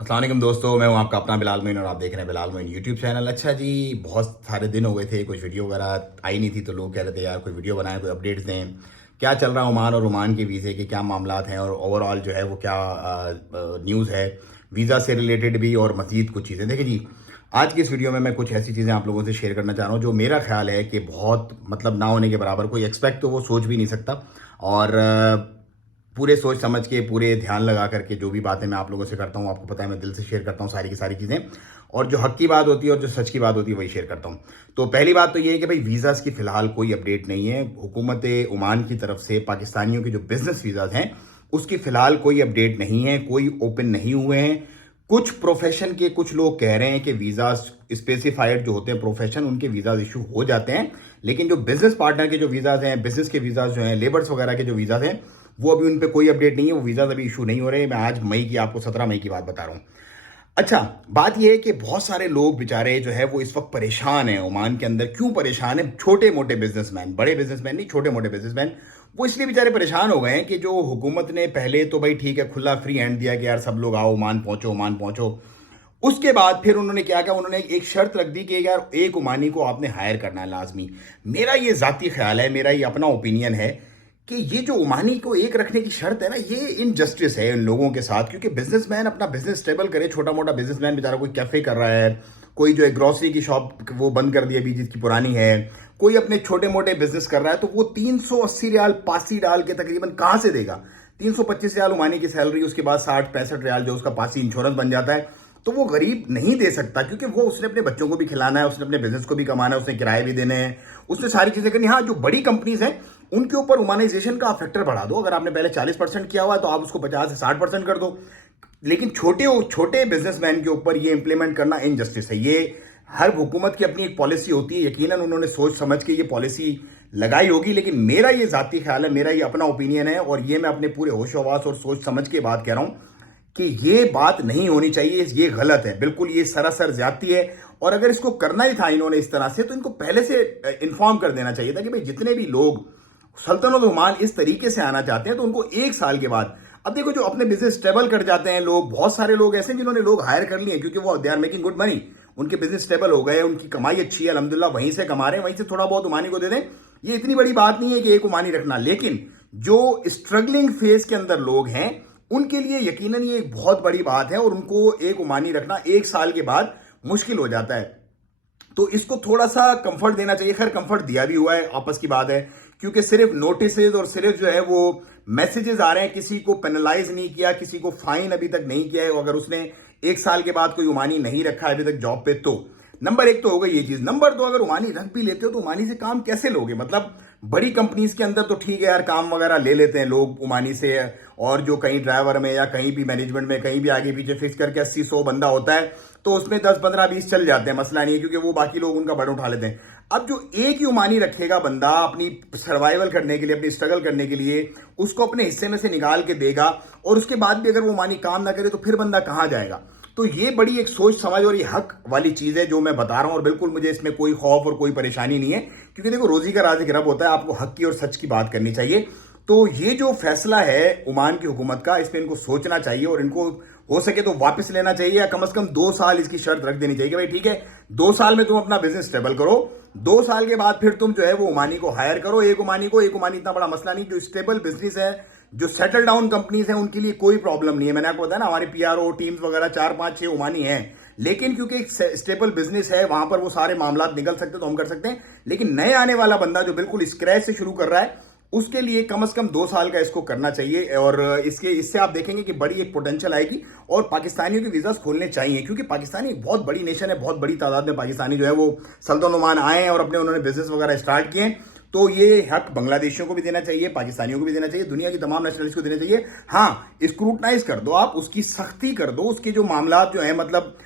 अस्सलाम वालेकुम दोस्तों, मैं हूं आपका अपना बिलाल मोइन और आप देख रहे हैं बिलाल मोइन यूट्यूब चैनल। अच्छा जी, बहुत सारे दिन हो गए थे, कुछ वीडियो वगैरह आई नहीं थी, तो लोग कह रहे थे यार कोई वीडियो बनाएं, कोई अपडेट्स दें, क्या चल रहा है ओमान और ओमान के वीज़े के क्या मामलात हैं और ओवरऑल जो है वो क्या न्यूज़ है वीज़ा से रिलेटेड भी और मज़ीद कुछ चीज़ें। देखिए जी, आज की इस वीडियो में मैं कुछ ऐसी चीज़ें आप लोगों से शेयर करना चाह रहा हूँ जो मेरा ख्याल है कि बहुत मतलब ना होने के बराबर, कोई एक्सपेक्ट तो वो सोच भी नहीं सकता। और पूरे सोच समझ के, पूरे ध्यान लगा करके जो भी बातें मैं आप लोगों से करता हूँ, आपको पता है मैं दिल से शेयर करता हूँ सारी की सारी चीज़ें, और जो हक की बात होती है और जो सच की बात होती है वही शेयर करता हूँ। तो पहली बात तो ये है कि भाई वीज़ाज़ की फ़िलहाल कोई अपडेट नहीं है। हुकूमत ओमान की तरफ से पाकिस्तानियों के जो बिज़नेस वीज़ाज़ हैं उसकी फ़िलहाल कोई अपडेट नहीं है, कोई ओपन नहीं हुए हैं। कुछ प्रोफेशन के कुछ लोग कह रहे हैं कि वीज़ाज़ स्पेसिफाइड जो होते हैं प्रोफेशन, उनके वीज़ाज़ इशू हो जाते हैं, लेकिन जो बिज़नेस पार्टनर के जो वीज़ाज़ हैं, बिज़नेस के वीज़ाज़ जो हैं, लेबर्स वगैरह के जो वीज़ाज़ हैं, वो अभी उन पे कोई अपडेट नहीं है, वो वीज़ाज़ अभी इशू नहीं हो रहे हैं। मैं आज मई की, आपको 17 मई की बात बता रहा हूँ। अच्छा, बात यह है कि बहुत सारे लोग बेचारे जो है वो इस वक्त परेशान हैं ओमान के अंदर। क्यों परेशान है? छोटे मोटे बिजनेसमैन, बड़े बिजनेसमैन नहीं, छोटे मोटे बिजनेसमैन, वो इसलिए बेचारे परेशान हो गए हैं कि जो हुकूमत ने पहले तो भाई ठीक है खुला फ्री हैंड दिया कि यार सब लोग आओ ओमान पहुंचो, ओमान पहुंचो। उसके बाद फिर उन्होंने क्या किया, उन्होंने एक शर्त रख दी कि यार एक ओमानी को आपने हायर करना है लाजमी। मेरा ये जाती ख्याल है, मेरा ये अपना ओपिनियन है कि ये जो ओमानी को एक रखने की शर्त है ना, ये इनजस्टिस है इन लोगों के साथ। क्योंकि बिजनेसमैन अपना बिजनेस स्टेबल करे, छोटा मोटा बिजनेसमैन बेचारा कोई कैफे कर रहा है, कोई जो है ग्रोसरी की शॉप वो बंद कर दी अभी जिसकी पुरानी है, कोई अपने छोटे मोटे बिजनेस कर रहा है, तो वो 380 रियाल पासी डाल के तकरीबन कहां से देगा? 325 रियाल ओमानी की सैलरी, उसके बाद 60-65 रियाल जो उसका पासी इंश्योरेंस बन जाता है, तो वो गरीब नहीं दे सकता। क्योंकि वो उसने अपने बच्चों को भी खिलाना है, उसने अपने बिजनेस को भी कमाना है, उसने किराए भी देने हैं, उसने सारी चीजें करनी। हाँ, जो बड़ी कंपनीज हैं उनके ऊपर ह्यूमनाइजेशन का फैक्टर बढ़ा दो। अगर आपने पहले 40% किया हुआ है तो आप उसको 50 से 60% कर दो। लेकिन छोटे छोटे बिजनेसमैन के ऊपर ये इंप्लीमेंट करना इनजस्टिस है। ये हर हुकूमत की अपनी एक पॉलिसी होती है, यकीनन उन्होंने सोच समझ के ये पॉलिसी लगाई होगी, लेकिन मेरा ये जाती ख्याल है, मेरा ये अपना ओपिनियन है, और ये मैं अपने पूरे होश हवास और सोच समझ के बात कह रहा हूं कि ये बात नहीं होनी चाहिए, ये गलत है, बिल्कुल ये सरासर ज्यादती है। और अगर इसको करना ही था इन्होंने इस तरह से, तो इनको पहले से इन्फॉर्म कर देना चाहिए था कि भाई जितने भी लोग सल्तनत ओमान इस तरीके से आना चाहते हैं तो उनको एक साल के बाद, अब देखो जो अपने बिजनेस स्टेबल कर जाते हैं लोग, बहुत सारे लोग ऐसे जिन्होंने लोग हायर कर लिए क्योंकि वो they are making good money, उनके बिजनेस स्टेबल हो गए, उनकी कमाई अच्छी है अल्हम्दुलिल्लाह, वहीं से कमा रहे हैं, वहीं से थोड़ा बहुत उमानी को दे दें। ये इतनी बड़ी बात नहीं है कि एक उमानी रखना, लेकिन जो स्ट्रगलिंग फेज के अंदर लोग हैं उनके लिए यकीनन ये एक बहुत बड़ी बात है, और उनको एक उमानी रखना एक साल के बाद मुश्किल हो जाता है। तो इसको थोड़ा सा कंफर्ट देना चाहिए। खैर कंफर्ट दिया भी हुआ है, आपस की बात है, क्योंकि सिर्फ नोटिस और सिर्फ जो है वो मैसेजेस आ रहे हैं, किसी को पेनलाइज नहीं किया, किसी को फाइन अभी तक नहीं किया है। अगर उसने एक साल के बाद कोई उमानी नहीं रखा है अभी तक जॉब पे, तो नंबर एक तो हो गई ये चीज। नंबर दो, अगर उमानी रख भी लेते हो तो उमानी से काम कैसे लोगे? मतलब बड़ी कंपनीज के अंदर तो ठीक है यार, काम वगैरह ले लेते हैं लोग उमानी से, और जो कहीं ड्राइवर में या कहीं भी मैनेजमेंट में कहीं भी आगे पीछे फिक्स करके 80-100 बंदा होता है, तो उसमें 10-15-20 चल जाते हैं, मसला नहीं है, क्योंकि वो बाकी लोग उनका बड़ा उठा लेते हैं। अब जो एक ही उमानी रखेगा बंदा अपनी सर्वाइवल करने के लिए, अपनी स्ट्रगल करने के लिए, उसको अपने हिस्से में से निकाल के देगा, और उसके बाद भी अगर वो उमानी काम ना करे तो फिर बंदा कहां जाएगा? तो ये बड़ी एक सोच समझ और ये हक वाली चीज है जो मैं बता रहा हूं, और बिल्कुल मुझे इसमें कोई खौफ और कोई परेशानी नहीं है, क्योंकि देखो रोजी का राज एक रब होता है, आपको हक की और सच की बात करनी चाहिए। तो ये जो फैसला है ओमान की हुकूमत का, इसमें इनको सोचना चाहिए, और इनको हो सके तो वापस लेना चाहिए, या कम से कम 2 साल इसकी शर्त रख देनी चाहिए कि भाई ठीक है 2 साल में तुम अपना बिजनेस स्टेबल करो, 2 साल के बाद फिर तुम जो है वो उमानी को हायर करो। एक उमानी इतना बड़ा मसला नहीं, जो स्टेबल बिजनेस है, जो सेटल डाउन कंपनीज हैं, उनके लिए कोई प्रॉब्लम नहीं है। मैंने आपको बताया ना, हमारी पीआरओ टीम्स वगैरह 4-5-6 उमानी हैं, लेकिन क्योंकि एक स्टेबल बिजनेस है वहां पर वो सारे मामला निकल सकते हैं, तो हम कर सकते हैं। लेकिन नए आने वाला बंदा जो बिल्कुल स्क्रैच से शुरू कर रहा है, उसके लिए कम से कम 2 साल का इसको करना चाहिए, और इससे आप देखेंगे कि बड़ी एक पोटेंशियल आएगी, और पाकिस्तानियों के वीजास खोलने चाहिए, क्योंकि पाकिस्तानी एक बहुत बड़ी नेशन है, बहुत बड़ी तादाद में पाकिस्तानी जो है वो सल्तनत ओमान आए हैं और अपने उन्होंने बिजनेस वगैरह स्टार्ट किए हैं। तो ये हक बांग्लादेशियों को भी देना चाहिए, पाकिस्तानियों को भी देना चाहिए, दुनिया की तमाम नेशनलिस्ट को देना चाहिए। हाँ, स्क्रूटनाइज कर दो आप, उसकी सख्ती कर दो, उसके जो मामला जो है, मतलब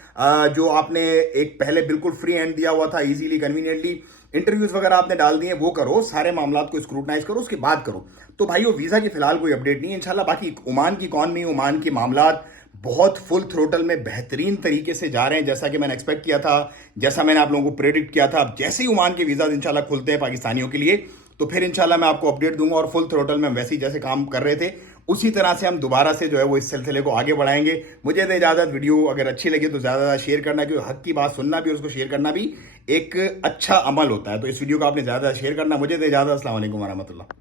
जो आपने एक पहले बिल्कुल फ्री हैंड दिया हुआ था, इजीली कन्वीनियंटली इंटरव्यूज वगैरह आपने डाल दिए, वो करो, सारे मामला को स्क्रूटनाइज करो, उसके बाद करो। तो भाइयों, वीजा की फिलहाल कोई अपडेट नहीं है इंशाल्लाह। बाकी ओमान की इकॉनमी, ओमान के मामला बहुत फुल थ्रोटल में बेहतरीन तरीके से जा रहे हैं, जैसा कि मैंने एक्सपेक्ट किया था, जैसा मैंने आप लोगों को प्रेडिक्ट किया था। अब जैसे ही ओमान के वीजा इंशाल्लाह खुलते हैं पाकिस्तानियों के लिए, तो फिर इंशाल्लाह मैं आपको अपडेट दूंगा, और फुल थ्रोटल में वैसे ही जैसे काम कर रहे थे उसी तरह से हम दोबारा से जो है वो इस सिलसिले को आगे बढ़ाएंगे। मुझे दे इजाज़त, वीडियो अगर अच्छी लगी तो ज़्यादा शेयर करना, क्योंकि हक की बात सुनना भी और उसको शेयर करना भी एक अच्छा अमल होता है। तो इस वीडियो को आपने ज़्यादा शेयर करना। मुझे दे इजाज़त, अस्सलाम वालेकुम वरहमतुल्लाह।